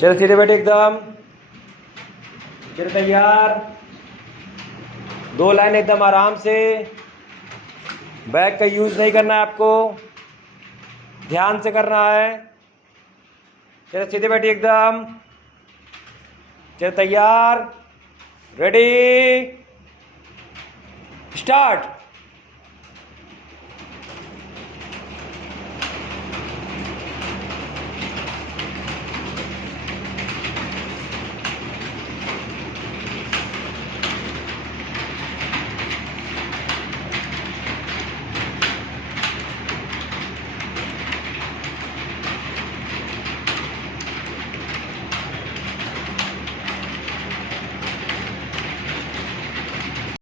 चलो सीधे बैठे एकदम। चलो तैयार। 2 लाइन एकदम आराम से। बैक का यूज नहीं करना है आपको, ध्यान से करना है। चलो सीधे बैठिए एकदम। चलो तैयार, रेडी, स्टार्ट।